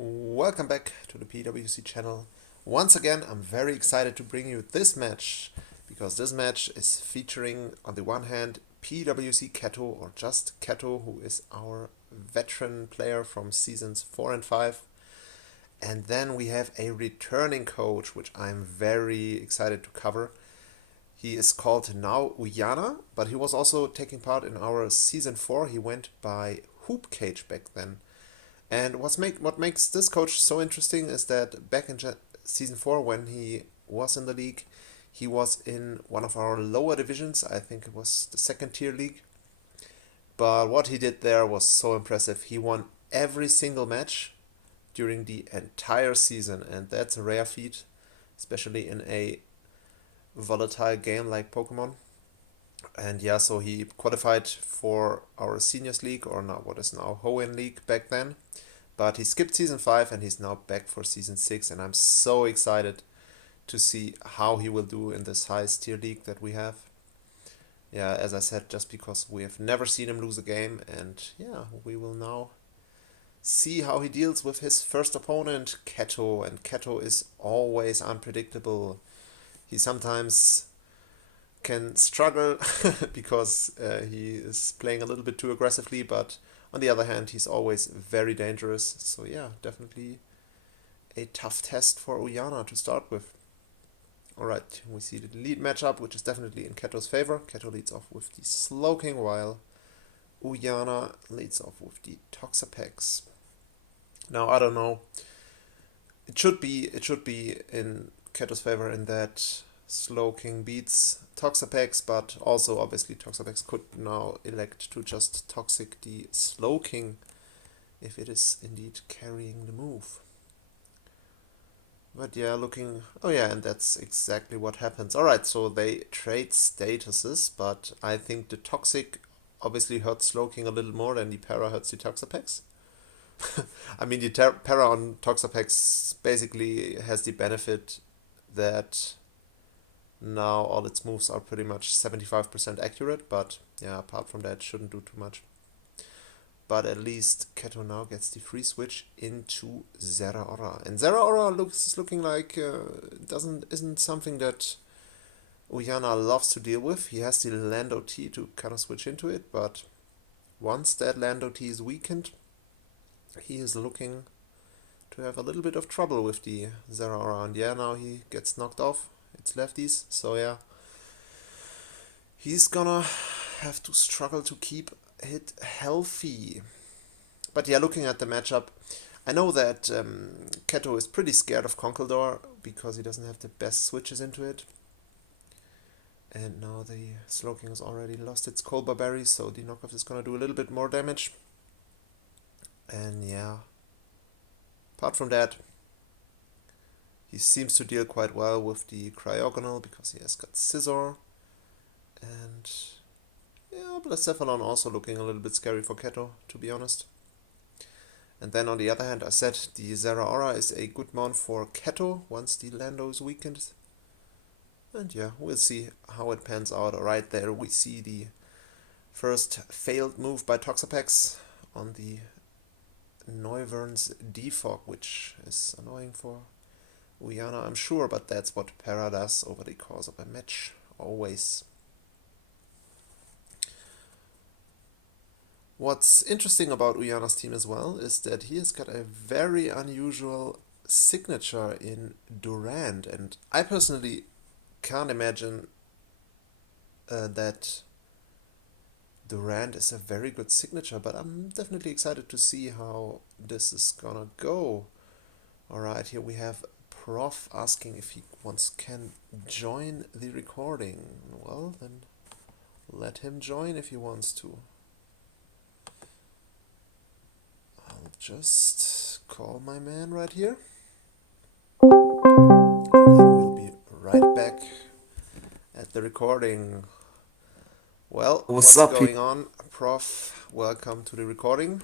Welcome back to the PWC channel. Once again, I'm very excited to bring you this match because this match is featuring, on the one hand, PWC Keto, or just Keto, who is our veteran player from seasons 4 and 5. And then we have a returning coach, which I'm very excited to cover. He is called now Ujana, but he was also taking part in our season 4. He went by Hoopkage back then. And what makes this coach so interesting is that back in season 4, when he was in the league, he was in one of our lower divisions. I think it was the second tier league. But what he did there was so impressive. He won every single match during the entire season, and that's a rare feat, especially in a volatile game like Pokemon. And yeah, so he qualified for our seniors league, or now what is now Hoenn League back then. But he skipped season 5 and he's now back for season 6, and I'm so excited to see how he will do in this highest tier league that we have. Yeah, as I said, just because we have never seen him lose a game, and yeah, we will now see how he deals with his first opponent, Keto, and Keto is always unpredictable. He sometimes can struggle because he is playing a little bit too aggressively, but on the other hand, he's always very dangerous. So yeah, definitely a tough test for Ujana to start with. Alright, we see the lead matchup, which is definitely in Keto's favor. Keto leads off with the Slowking, while Ujana leads off with the Toxapex. Now, I don't know. It should be in Keto's favor in that Slowking beats Toxapex, but also obviously Toxapex could now elect to just Toxic the Slowking if it is indeed carrying the move. But yeah, oh yeah, and that's exactly what happens. Alright, so they trade statuses, but I think the Toxic obviously hurts Slowking a little more than the Para hurts the Toxapex. I mean, the Para on Toxapex basically has the benefit that now all its moves are pretty much 75% accurate, but yeah, apart from that, shouldn't do too much. But at least Keto now gets the free switch into Zeraora. And Zeraora is looking like isn't something that Ujana loves to deal with. He has the Land OT to kind of switch into it, but once that Land OT is weakened, he is looking to have a little bit of trouble with the Zeraora. And yeah, now he gets knocked off. It's lefties, so yeah. He's gonna have to struggle to keep it healthy. But yeah, looking at the matchup, I know that Keto is pretty scared of Conkeldurr because he doesn't have the best switches into it. And now the Slowking has already lost its Colbur Berry, so the knockoff is gonna do a little bit more damage. And yeah, apart from that, he seems to deal quite well with the Cryogonal because he has got Scizor. And yeah, Blacephalon also looking a little bit scary for Keto, to be honest. And then on the other hand, I said the Zeraora is a good mount for Keto once the Lando is weakened. And yeah, we'll see how it pans out. Right there we see the first failed move by Toxapex on the Noivern's Defog, which is annoying for Ujana, I'm sure, but that's what Para does over the course of a match, always. What's interesting about Ujana's team as well is that he has got a very unusual signature in Durand, and I personally can't imagine that Durand is a very good signature, but I'm definitely excited to see how this is gonna go. Alright, here we have Prof asking if he can join the recording. Well, then let him join if he wants to. I'll just call my man right here. Then we'll be right back at the recording. Well, What's what's up, going on, Prof? Welcome to the recording.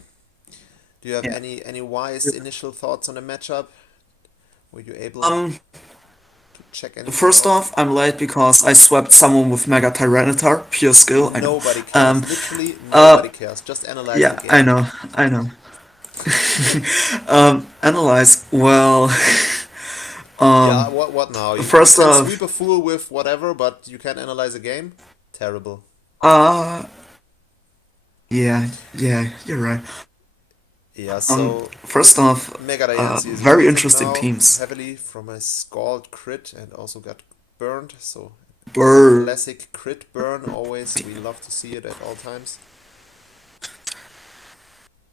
Do you have Yeah. any wise initial thoughts on the matchup? Were you able Um, to check anything First out? off, I'm late because I swept someone with Mega Tyranitar, pure skill, I know. Nobody cares. Um, Literally uh, nobody cares. Just analyze the yeah, I game. know, I know. Analyze. Well, Yeah, um, what now? You first can sweep off, a fool with whatever, but you can't analyze a game? Terrible. uh, yeah, you're right. Yeah, so First off, Mega Diancie is very losing interesting now teams. heavily from a scald crit and also got burned. So Bird, classic crit burn always. We love to see it at all times.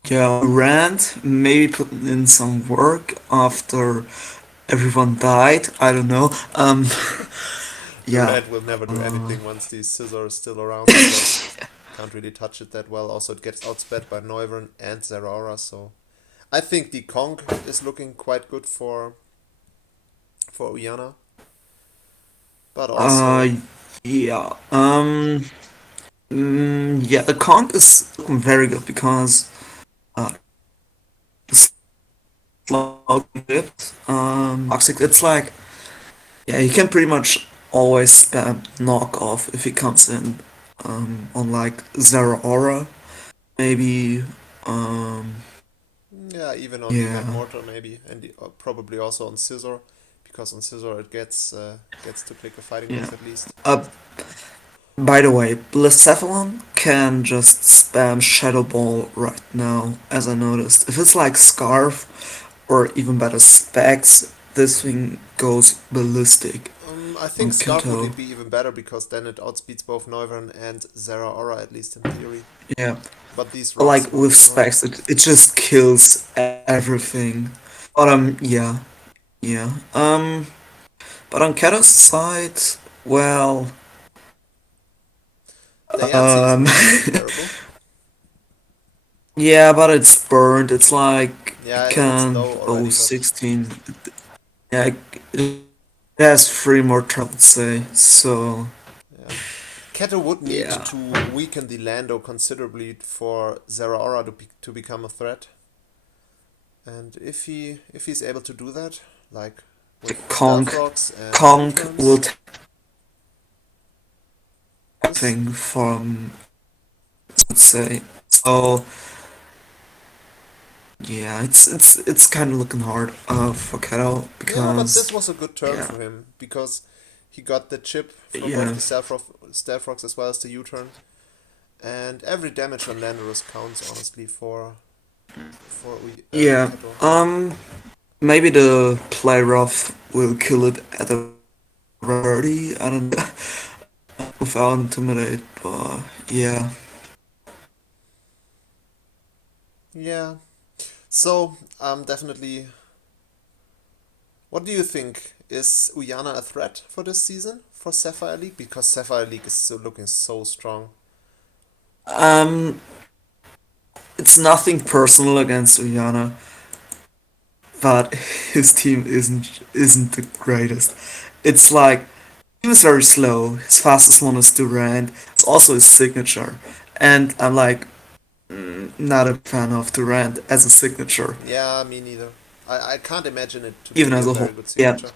yeah, Rand maybe put in some work after everyone died. I don't know. Yeah. Durant will never do anything once the scissor is still around because can't really touch it that well. Also, it gets outsped by Neuvern and Zeraora. So I think the Kong is looking quite good for Ujana, but Uh, also yeah. Yeah, the Kong is looking very good because uh, the slow bit. Toxic. It's like yeah, he can pretty much always spam knockoff if he comes in. On like Zero Aura, maybe. Um, yeah, even on the Mad yeah. Mortar maybe, and probably also on Scissor, because on Scissor it gets to click a fighting Yeah. move at least. Uh, by the way, Blacephalon can just spam Shadow Ball right now, as I noticed. If it's like Scarf or even better Specs, this thing goes ballistic I think on Scarf would Keto. be even better because then it outspeeds both Neuvern and Zeraora at least in theory. Yeah, But these but rocks like will be with annoying. Specs, it just kills everything. But yeah, yeah. But on Keto's side, well, Diancie um, isn't that terrible. yeah, but it's burned. It's like Yeah, it and it's can low oh already, but 16. Yeah, it has three more turns, say. So yeah. Keto would need yeah, to weaken the Lando considerably for Zeraora to become a threat. And if he's able to do that, like the with stealth rocks and Kong will U-turns, take this everything from let's say. So yeah, it's kind of looking hard for Keto yeah, but this because was a good turn yeah, for him because he got the chip from both yeah, the stealth rocks as well as the U-turn, and every damage on Landorus counts honestly for yeah. Keto. Maybe the play rough will kill it at a 30. I don't know without intimidate, but yeah. Yeah. So definitely. What do you think? Is Ujana a threat for this season for Sapphire League? Because Sapphire League is so looking so strong. Um, it's nothing personal against Ujana, but his team isn't the greatest. It's like he was very slow. His fastest one is Durant. It's also his signature, and I'm like not a fan of Durant as a signature, Yeah, me neither. I can't imagine it to even be a as a very whole. good Yeah, signature.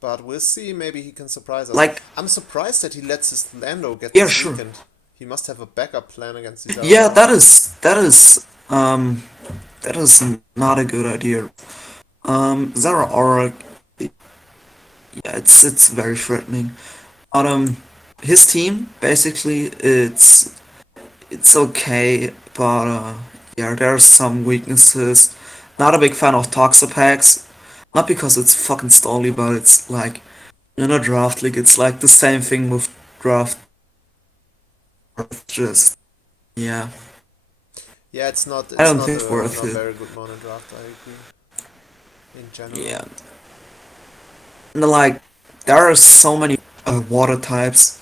But we'll see. Maybe he can surprise us. like I'm surprised that he lets his Lando get yeah, this sure. weekend. He must have a backup plan against these Yeah, Aurora. that is not a good idea. Zara Aura, yeah, it's very threatening. But his team basically it's okay, but yeah, there are some weaknesses. Not a big fan of Toxapex, not because it's fucking stally, but it's like in a draft league, it's like the same thing with draft. Just yeah, Yeah, it's not I it's don't not think it's a worth not it. very good mono draft. I agree in Yeah, general. and like there are so many water types,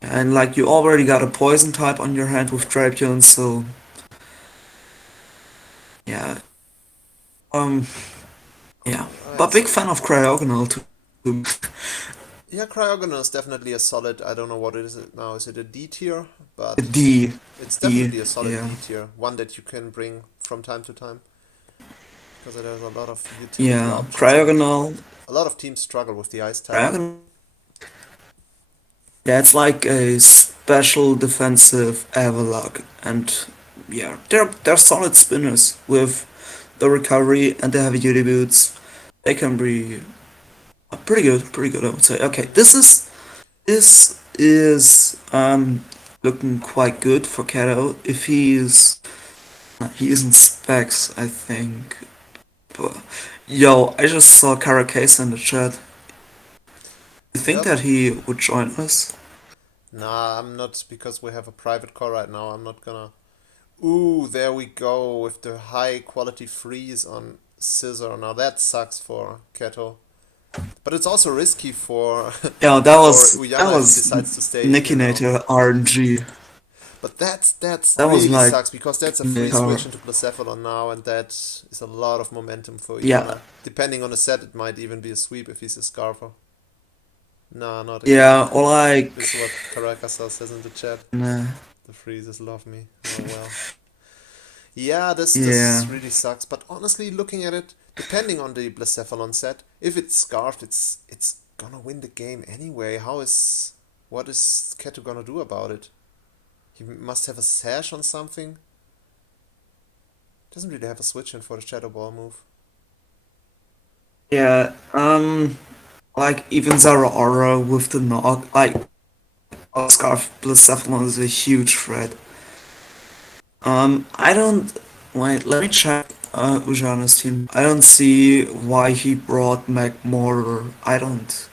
and like you already got a poison type on your hand with Drapion, so yeah, um, yeah. Alright, But big so fan of Cryogonal too. yeah, Cryogonal is definitely a solid. I don't know what it is now. Is it a D tier? But D, it's D, definitely a solid yeah, D tier. One that you can bring from time to time because it has a lot of utility yeah. options and Cryogonal, a lot of teams struggle with the ice type. Cryogonal. Yeah, it's like a special defensive Avalok, and yeah, they're solid spinners with the recovery and the heavy duty boots. They can be pretty good, I would say. Okay, this is looking quite good for Keto if he isn't specs, I think. But yo, I just saw Caracas in the chat. You think Yep. that he would join us? Nah, I'm not, because we have a private call right now. I'm not gonna. Ooh, there we go with the high quality freeze on Scissor. Now that sucks for Keto. But it's also risky for Yeah, for that Ujana if he was decides to stay in, you know. Nikinator RNG. But that's That was really like sucks because that's a free Car. switch into Blacephalon now, and that is a lot of momentum for Yeah, Ujana. Depending on the set, it might even be a sweep if he's a Scarfer. Nah, not again. yeah, or like This is what Caracas says in the chat. nah, The freezes love me. Oh well. Yeah, this yeah, really sucks. But honestly, looking at it, depending on the Blacephalon set, if it's scarfed, it's gonna win the game anyway. What is Keto gonna do about it? He must have a sash on something. Doesn't really have a switch in for the Shadow Ball move. yeah. Like even Zara Aura with the knock, like Scarf Blacephalon is a huge threat. I don't wait. Let me check. Ujana's team. I don't see why he brought McMortar. I don't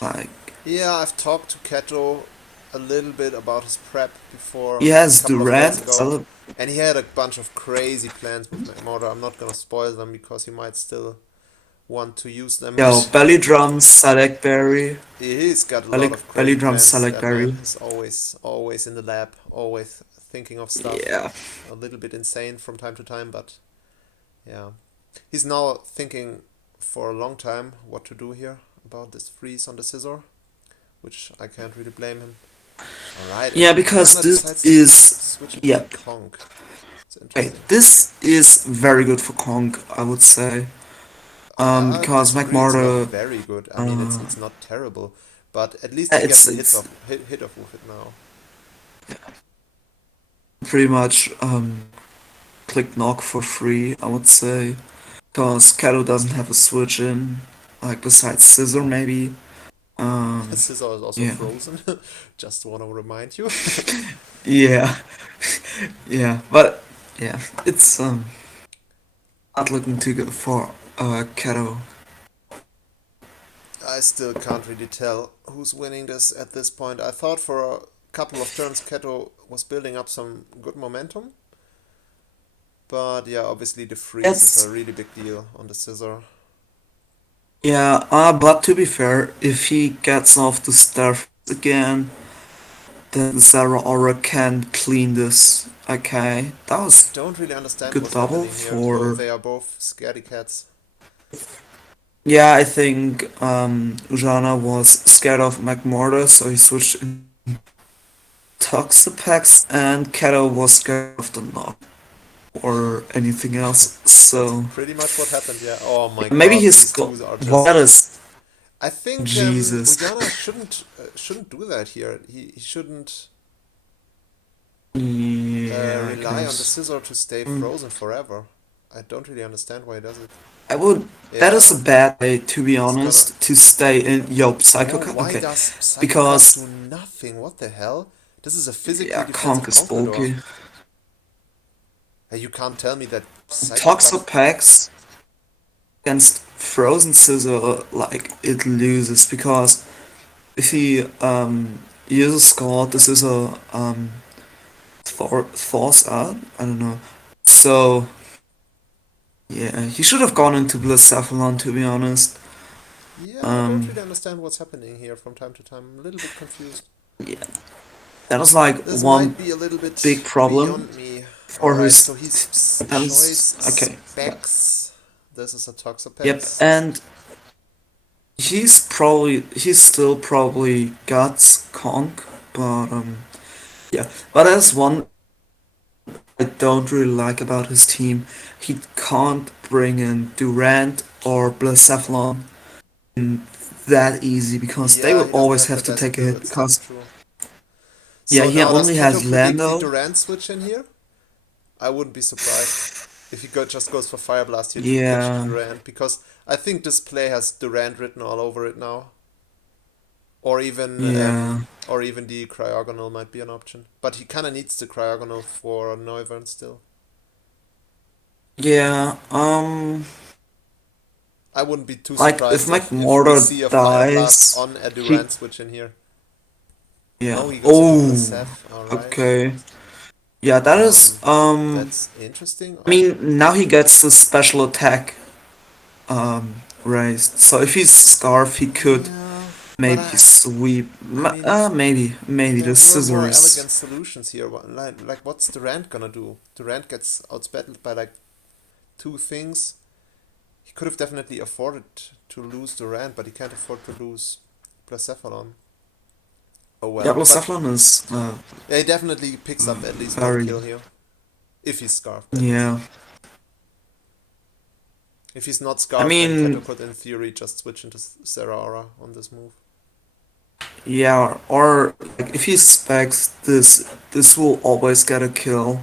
like. Yeah, I've talked to Keto a little bit about his prep before He a has couple of days Durant. ago, and he had a bunch of crazy plans with McMortar. I'm not gonna spoil them because he might still want to use them, Yo, but belly drums, Salek Berry. he's got a lot of Belly crazy drums, plans. Salek That man Berry. is always in the lab, always thinking of stuff. Yeah. A little bit insane from time to time, but yeah. He's now thinking for a long time what to do here about this freeze on the scissor, which I can't really blame him. Alright, Yeah, and because Ujana this decides to is switch into yeah. Conk. It's Okay, interesting. this is very good for Kong, I would say. I Because disagree. It's not McMortar, very good. I mean, uh, it's not terrible, but at least he gets it's the it's hit off with it now. pretty much click knock for free, I would say. Because Kato doesn't have a switch in, like besides Scissor maybe. Um, Scissor is also yeah, frozen. Just want to remind you. yeah, yeah. But yeah, it's not looking too good for Kato. I still can't really tell who's winning this at this point. I thought for a couple of turns Keto was building up some good momentum, but yeah, obviously the freeze is a It's really big deal on the scissor. yeah. But to be fair, if he gets off the stair again, then Zara Aura can clean this. Okay, that I was don't really understand good what's double happening here. Both for. they are both scaredy cats. Yeah, I think Ujana was scared of McMortar, so he switched in Toxapex, and Kato was scared of the knock or anything else. That's So pretty much what happened. Yeah. Oh my maybe God, he's these got. twos are What just. is I think Jesus? Ujana shouldn't do that here. He shouldn't Yeah, I rely on the guess. scissor to stay Mm, frozen forever. I don't really understand why he does it. I would. That is a Yeah, bad way, to be he's gonna. honest, to stay in. Yo, Oh, Psycho Cut. why Okay, does Psycho Cut do because nothing? What the hell? This is a physically yeah, Conk defensive is Conqueror. bulky. Hey, you can't tell me that Psycho Cut. Toxapex against Frozen Scissor, like it loses because if he uses Scald, this is a Force Art. I don't know. So yeah, he should have gone into Blacephalon, to be honest. Yeah, I don't Um, really understand what's happening here from time to time. I'm a little bit confused. yeah, that was like This one might be a little big bit problem beyond me. for Alright, his. so his That was choice okay. specs. This is a Yep, Toxapex. and he's still probably got Conk, but yeah. But there's one I don't really like about his team. He can't bring in Durant or Blacephalon in that easy because they Yeah, will he doesn't always have have the to best take a hit builds, that's because true. yeah, So he now does only Keto has predict the Lando. Durant switch in here? I wouldn't be surprised if he just goes for Fire Blast here to pitch to Yeah, Durant, because I think this play has Durant written all over it now. Or even yeah, the Cryogonal might be an option. But he kinda needs the Cryogonal for Neuvern still. yeah. I wouldn't be too Like if surprised if we McMortar see a Fire Blast dies, on a he Durant switch in here. yeah. No, he goes for Oh, Blessef, alright. okay. Yeah, that is That's interesting. I mean now he gets the special attack raised. So if he's Scarf, he could Yeah, but maybe sweep. I mean, Maybe there the were more scissors. elegant solutions here. Like what's Durant gonna do? Durant gets outsbattled by like two things. He could have definitely afforded to lose Durant, but he can't afford to lose Blacephalon. Oh Yeah, well. But Blacephalon is yeah, he definitely picks up at least one very kill here. If he's scarfed, at least. yeah. If he's not I scarfed, then Keto mean could, in theory, just switch into Sarah Aura on this move. yeah, or like if he specs this will always get a kill.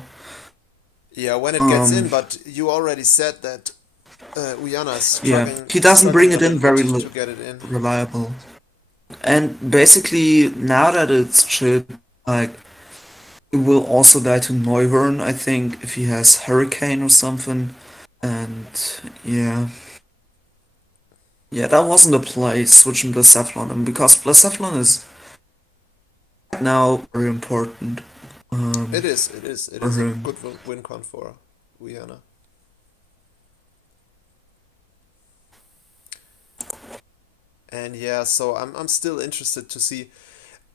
Yeah, when it gets in, Um but you already said that Ujana is yeah, struggling he doesn't struggling bring a it little in bit very to get it in. reliable. And basically now that it's shit, like it will also die to Neuvern, I think, if he has Hurricane or something. And yeah. Yeah, that wasn't the play switching Blacephalon on because Blacephalon is now very important It is, it is, it for is a him. good win con for Ujana. And yeah, so I'm still interested to see.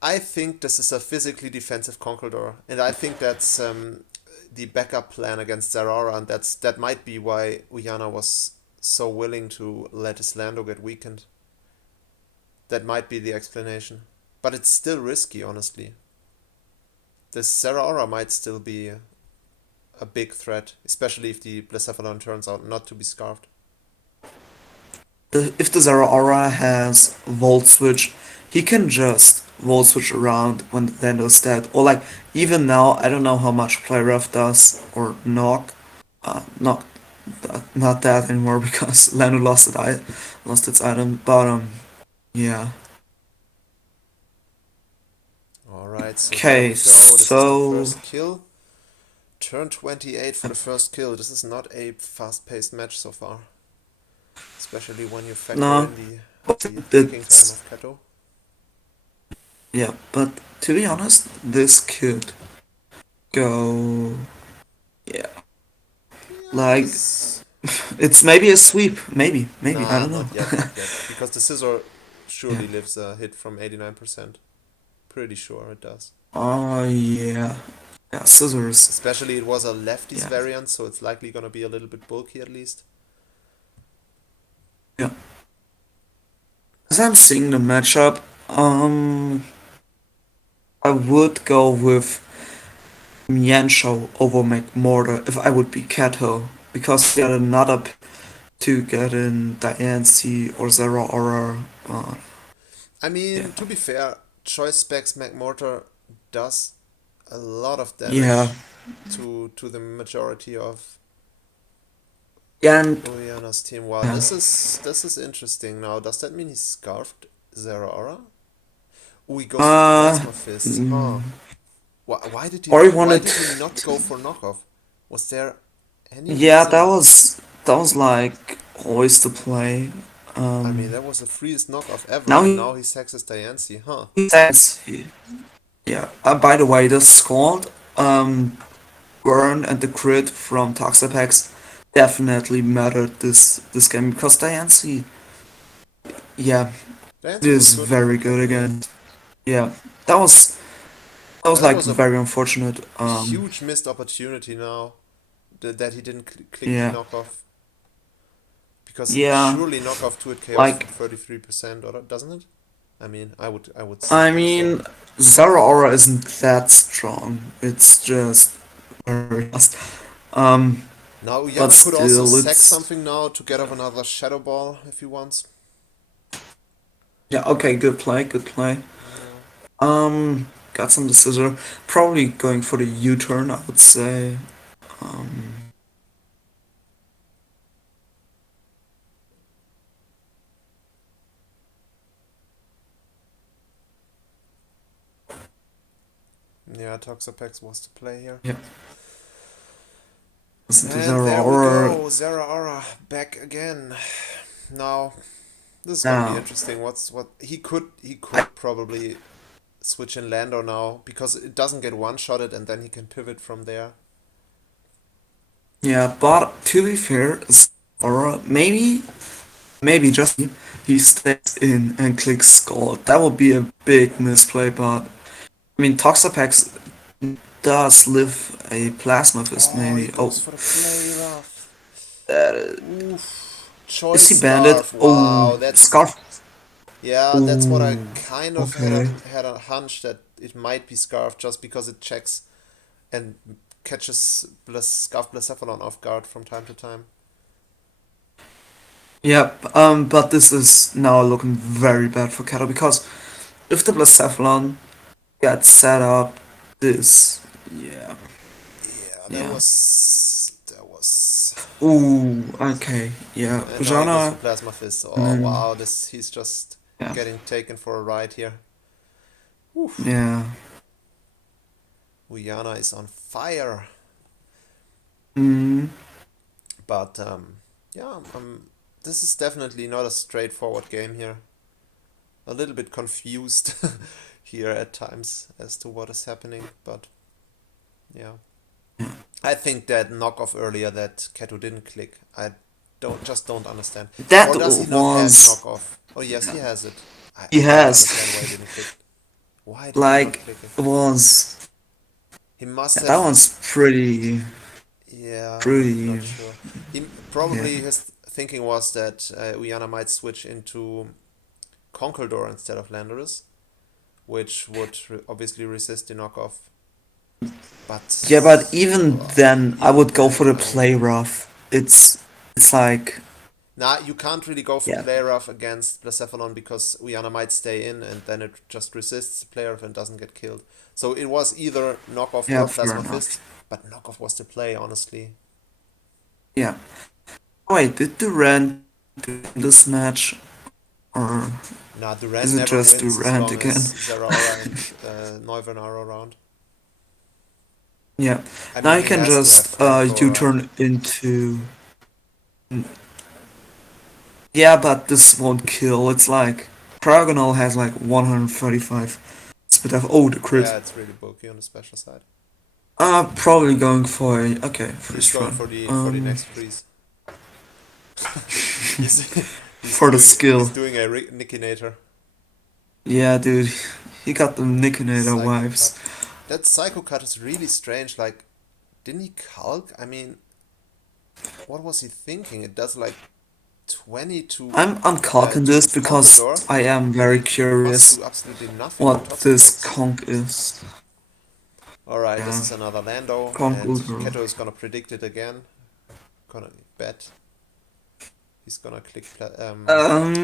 I think this is a physically defensive Conqueror, and I think that's the backup plan against Zerara, and that might be why Ujana was so willing to let his Lando get weakened. That might be the explanation. But it's still risky, honestly. This Zeraora might still be a big threat, especially if the Blacephalon turns out not to be scarfed. If the Zeraora has Volt Switch, he can just Volt Switch around when Lando's dead. Or like, even now, I don't know how much Play Rough does, or Knock. Not not that anymore because Lando lost its item. But yeah. Alright, so there Okay, we go. This is the so first kill. Turn 28 for the first kill. This is not a fast-paced match so far. Especially when you factor no, in but the picking time it's of Keto. yeah. But to be honest, this could go yeah. Yeah, Like this... it's maybe a sweep. Maybe I Nah, don't know. not yet, not yet. Because the Scissor Yeah. surely lives a hit from 89%. Pretty sure it does. Oh yeah. Yeah, scissors. Especially it was a lefties Yeah. variant, so it's likely gonna be a little bit bulky at least. Yeah. As I'm seeing the matchup, I would go with Miancho over McMortar if I would be Keto. Because he had another to get in Diancie or Zera Aura. I Yeah. mean, to be fair, Choice Specs McMortar does a lot of Yeah. damage to the majority of Yeah, and Oriana's team. Wow, yeah. this is interesting now. Does that mean he scarfed Zera Aura? Oh, he goes for Uh, Plasma Fist, huh? mm, or he Why wanted. did he not go for knockoff? Was there any Yeah, reason? that was like always the play. I mean, Um, that was the freest knockoff ever, now and he now he sexes Diancie, huh? says, yeah. By the way, the squad, Burn and the crit from Toxapex definitely mattered this game because Diancie, yeah, it Diancie was is good very at good the game. again. Yeah, that was that was But that like was a very unfortunate. huge missed opportunity now that he didn't click the Yeah, knockoff. Because yeah, surely knockoff 2 at KOs from like 33%, or doesn't it? I mean, I would I think so. mean, Zara Aura isn't that strong. It's just very fast. Um, Now but Yana could also still, sack it's something now to get off another Shadow Ball if he wants. yeah. Okay, good play, good play. Yeah. Got some decision. Probably going for the U-turn, I would say. Um, Yeah, Toxapex was the play here. yeah. Listen to And Zara there we Aura go, Zara Aura back again. Now, this is gonna be now. interesting. What he could probably switch in Lando now because it doesn't get one-shotted and then he can pivot from there. Yeah, but to be fair, Zara maybe just he stays in and clicks Skull. That would be a big misplay, but I mean Toxapex does live a Plasma Fist Oh, he maybe. goes Oh, for the play rough. that Oof. is Choice he banded? scarf. Oh, Wow, that's Scarf. yeah, that's what I Oh, kind of okay. had a hunch that it might be scarf just because it checks and catches Scarf Blacephalon off guard from time to time. Yep, but this is now looking very bad for Keto because if the Blacephalon gets set up, this, yeah, Yeah, that yeah. was. Ooh, okay, yeah. And now he goes for Ujana, Plasma Fist. Oh mm, wow, this he's just yeah, getting taken for a ride here. Oof. yeah. Ujana is on fire. Mm, But yeah, this is definitely not a straightforward game here. A little bit confused here at times as to what is happening, but yeah. yeah. I think that knockoff earlier that Keto didn't click. I don't understand. That Or does he not have was, knockoff? Oh yes, he has it. he I don't understand why he has, didn't click. Why did he not like, click it? was, He must yeah, that have. one's pretty, Yeah, not pretty, sure. He yeah, probably his thinking was that Ujana might switch into Conkeldurr instead of Landorus, which would obviously resist the knockoff. yeah, but But even then, I even would go then, for the I mean, play rough. It's like, nah, you can't really go for yeah, play rough against Blacephalon because Ujana might stay in and then it just resists the play rough and doesn't get killed. So it was either knockoff yeah, or fair Plasma Fist, enough. but knockoff was the play, honestly. Yeah. Wait, did Durant do this match, or Nah, is Durant it never just wins as Durant long again? as Zeraora and Neuven are around. Yeah. I Now mean, you he can has to have just flamethrower, right? U-turn into. Yeah, but this won't kill. It's like Paragonal has like 135 speed of the crit. Yeah, it's really bulky on the special side. Probably going for a okay He's freeze going run. for the next freeze. he's For the he's skill. doing a Nikinator. Yeah, dude, he got the Nikinator Psycho cut. vibes. That psycho cut is really strange. Like, didn't he calc? I mean, what was he thinking? It does like 20 I'm calking this to because Conkeldurr, I am and very he must curious do absolutely nothing on what this Toxapex. conk is. Alright, this Yeah, is another Lando, and Conkeldurr. Keto is gonna predict it again. Gonna bet. He's gonna click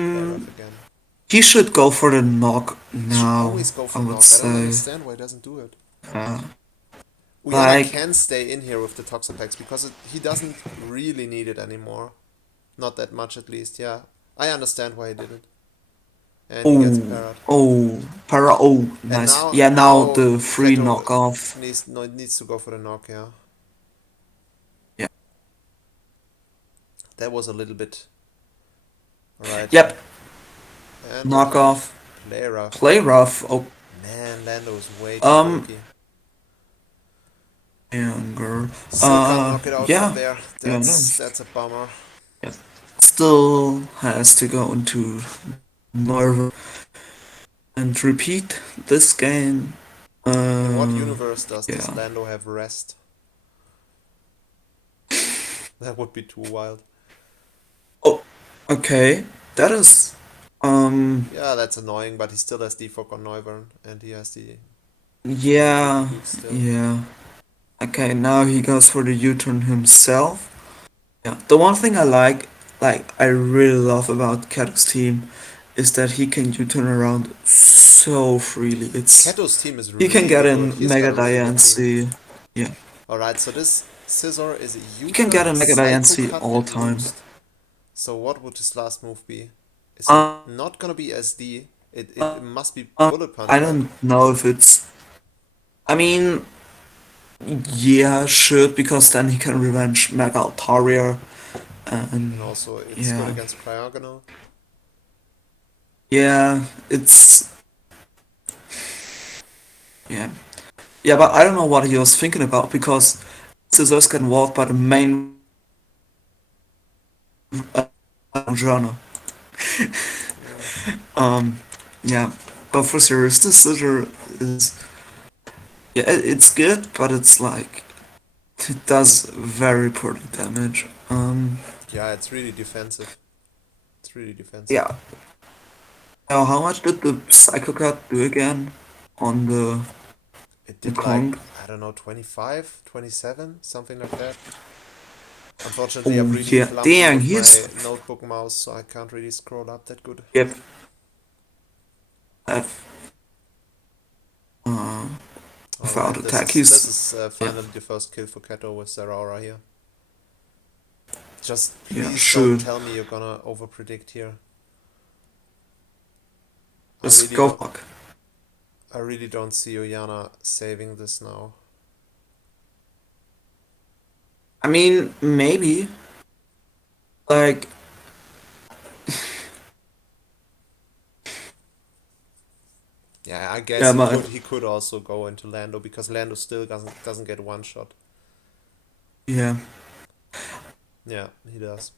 play rough Um, again. he should go for the knock He should now, always go I for would knock. I don't say. understand why he doesn't do it. Uh, Ujana like, can stay in here with the Toxapex because he doesn't really need it anymore. Not that much, at least, yeah. I understand why he did it. And he gets oh, parried. And nice. now Yeah, now now the free Keto knockoff. needs to go for the knock, yeah. Yeah. That was a little bit alright. Yep, And what knockoff. move? Play rough. Play rough. Oh, Man, Lando is way too um, bulky. younger. Still can't knock it out from Yeah, there. yeah, no. That's a bummer. Yeah. Still has to go into Nerve and repeat this game. In what Uh, universe does this yeah. Lando have rest? That would be too wild. Oh, okay. That is, Yeah, that's annoying, but he still has defog on Neuvern, and he has the yeah, Hoopkage still. yeah. Okay, now he goes for the U-turn himself. Yeah. The one thing I really love about Kato's team is that he can U-turn around so freely. It's Keto's team is he can really get good. in He's got Mega a really good team. Diancie. Yeah. Alright, Scissor is a He can get U-turn a Mega psycho INC cut all and time. roost. So what would his last move be? Is it Um, not gonna be SD? It must be bullet I punch, right? don't know if it's. I mean, yeah, should, because then he can revenge Mega Altaria, and And also it's good yeah, against Cryogonal. yeah, it's yeah, yeah, but I don't know what he was thinking about because Scissors can walk by the main genre. Yeah. Um, yeah, but for serious, this scissor is yeah, it's good, but it's like it does very poor damage. Yeah, it's really defensive. It's really defensive. Yeah. Now, how much did the Psycho Cut do again on It the did Kong? like, I don't know, 25, 27, something like that. Unfortunately, I'm Oh really yeah, clumsy dang, with he's my notebook mouse, so I can't really scroll up that good. yep. F uh All without right, attack. this He's is yeah finally the first kill for Keto with Zeraora here. Just yeah please don't should tell me you're gonna overpredict here. I just really go don't. fuck. I really don't see Ujana saving this now. I mean maybe like Yeah, I guess yeah he but could. He could also go into Lando because Lando still doesn't get one shot. yeah. Yeah, he does.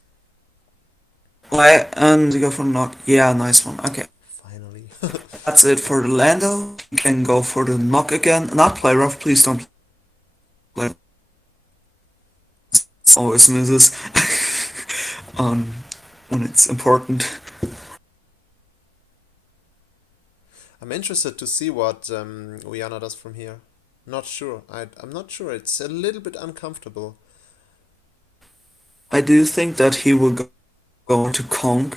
Like and you go for knock. Yeah, nice one. Okay. Finally. That's it for the Lando. You can go for the knock again. Not play rough, please don't play. It's always misses. um when it's important. I'm interested to see what Ujana does from here. Not sure. I'm not sure. It's a little bit uncomfortable. I do think that he will go to Kong.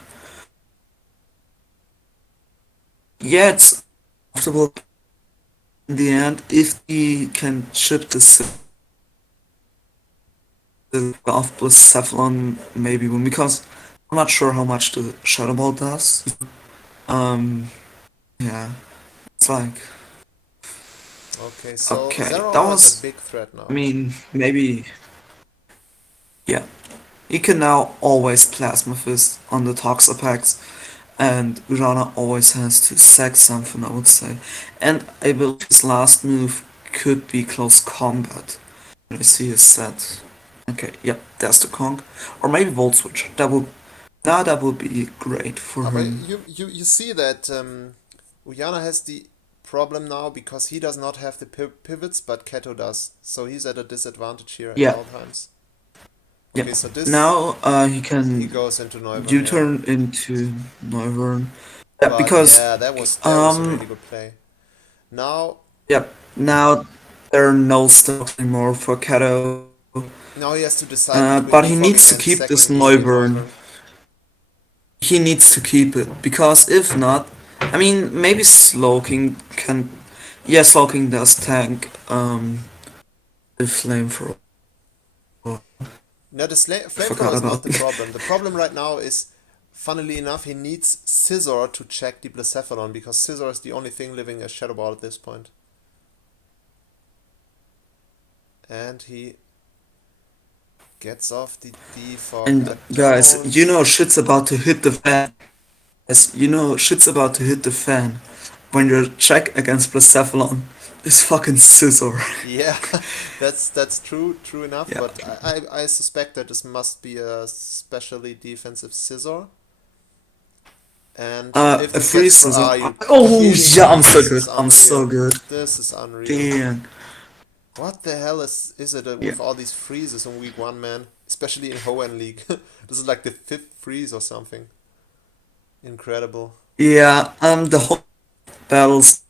Yeah, it's comfortable in the end if he can chip the off plus Cephalon maybe win because I'm not sure how much the Shadow Ball does. Um yeah. It's like Okay, so okay, that Zeraora is a was big threat I now. mean maybe yeah. He can now always Plasma Fist on the Toxapex, and Urana always has to sack something, I would say. And I believe his last move could be close combat. Let me see his set. Okay, yep, there's the Kong. Or maybe Volt Switch. That would be great for But him. you see that Ujana has the problem now because he does not have the pivots, but Keto does. So he's at a disadvantage here at Yeah, all times. yeah. Okay, so this Now he he can goes into Neuvern, yeah. U-turn into Noivern. Yeah, But because yeah, that was a really good play. Now yep. Now there are no stocks anymore for Kato. now he has to decide between But he defogging needs to and keep this sacking the Noivern. Neuvern. He needs to keep it because if not, I mean maybe Slowking can. Yeah, Slowking does tank the flamethrower. No, the I flamethrower forgot is not about. the problem. The problem right now is, funnily enough, he needs Scissor to check the Blacephalon because Scissor is the only thing living as Shadow Ball at this point. And he gets off the defog. And I guys, don't. you know shit's about to hit the fan. As you know shit's about to hit the fan when your check against Blacephalon is fucking Scissor. Yeah, that's true enough. Yeah. But I suspect that this must be a specially defensive Scissor. And if A this free gets Scissor. you're Oh kidding yeah, me! I'm so This good. is I'm so unreal. good. This is unreal. Damn. What the hell is it Yeah. with all these freezes in week one, man? Especially in Hoenn League. This is like the fifth freeze or something. Incredible. Yeah, the whole battles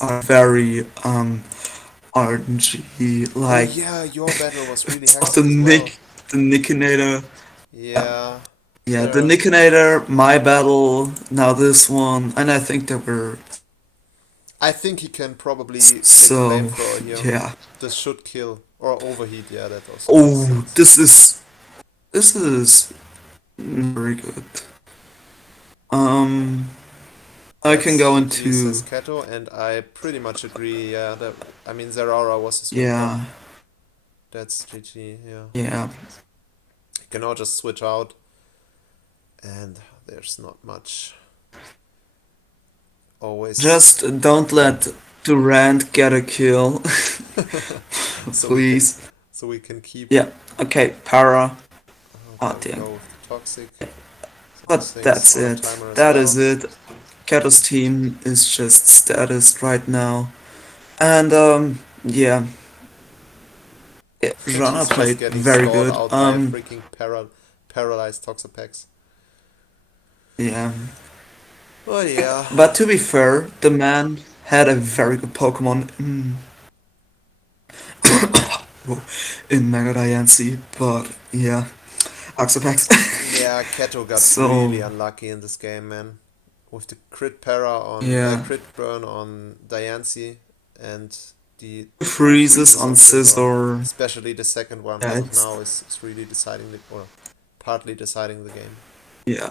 are very RNG. Oh Like yeah, your battle was really of the hectic as well. the Nickinator. Yeah, Yeah, yeah, the there. Nickinator, my battle, now this one, and I think there were I think he can probably take so flamethrower here. yeah. This should kill. Or overheat, yeah, that also makes Oh, sense. this is very good. Um, I can That's go GG, says into Keto, and I pretty much agree. Yeah, I mean, Zeraora was his win con. yeah, That's GG, yeah. yeah. You can now just switch out, and there's not much. Always. Just don't let Durant get a kill, so we can please. so we can keep. Yeah. Okay, Para. Oh There we damn. go with the toxic. So this But thing's that's on a it. timer as That is well. it. Kato's team is just status right now. And yeah, And Ujana he's just played getting very stalled good. out by a freaking paralyzed Toxapex. Yeah. Oh yeah. But to be fair, the man had a very good Pokemon in Mega Diancie, but yeah, Axapax. Yeah, Keto got So really unlucky in this game, man. With the crit para on yeah, crit burn on Diancie and the two freezes freezes on on Scizor. Scizor. Especially the second one Yeah, right it's now is really deciding the or partly deciding the game. yeah,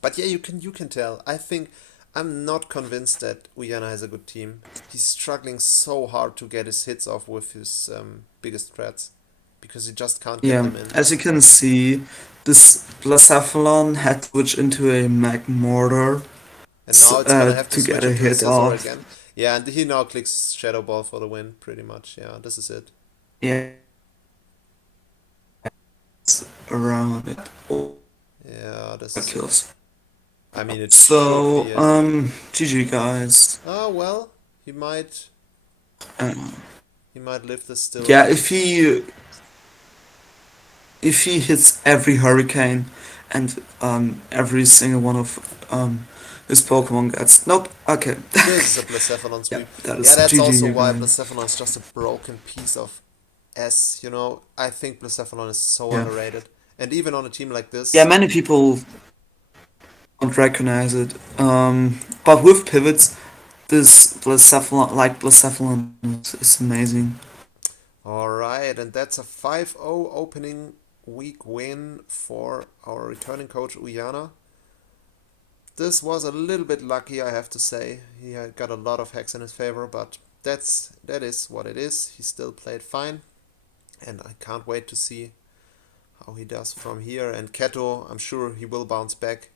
But yeah, you can tell. I think I'm not convinced that Ujana has a good team. He's struggling so hard to get his hits off with his biggest threats because he just can't get yeah. them in. As you can see, this Blacephalon had switched into a Magmortar And now it's gonna have to to get switch a into a hit Scizor off. again. Yeah, and he now clicks Shadow Ball for the win, pretty much. Yeah, this is it. Yeah, it's around it. All Yeah, this is it. kills. I mean, it should So be it. GG guys. Oh well, he might Um, he might live this still. yeah, if he hits every hurricane and every single one of his Pokemon gets nope. Okay. This is a Blacephalon Yeah, sweep. that Yeah, is that's GG also you why guys. Blacephalon is just a broken piece of S. I think Blacephalon is so Yeah. underrated. And even on a team like Yeah, this, many people don't recognize it. But with pivots, this Blacephalon is amazing. alright, and that's a 5-0 opening week win for our returning coach Ujana. This was a little bit lucky, I have to say. He had got a lot of hacks in his favor, but that is what it is. He still played fine, and I can't wait to see how he does from here. And Keto, I'm sure he will bounce back.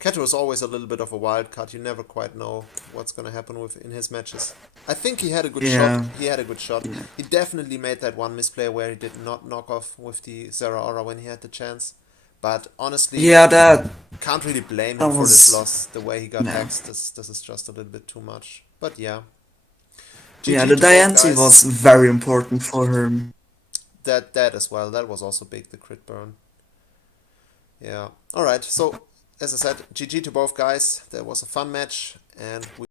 Keto is always a little bit of a wild card. You never quite know what's gonna happen with in his matches. I think he had a good shot. Yeah. He had a good shot. Yeah. He definitely made that one misplay where he did not knock off with the Zeraora when he had the chance. But honestly, Yeah, that can't really blame that him for this was loss. The way he got no. hexed, this is just a little bit too much. But yeah, Yeah, GG the to both Diancie was guys. very important for her. That as well. That was also big. The crit burn. Yeah. All right. So as I said, GG to both guys. That was a fun match, and we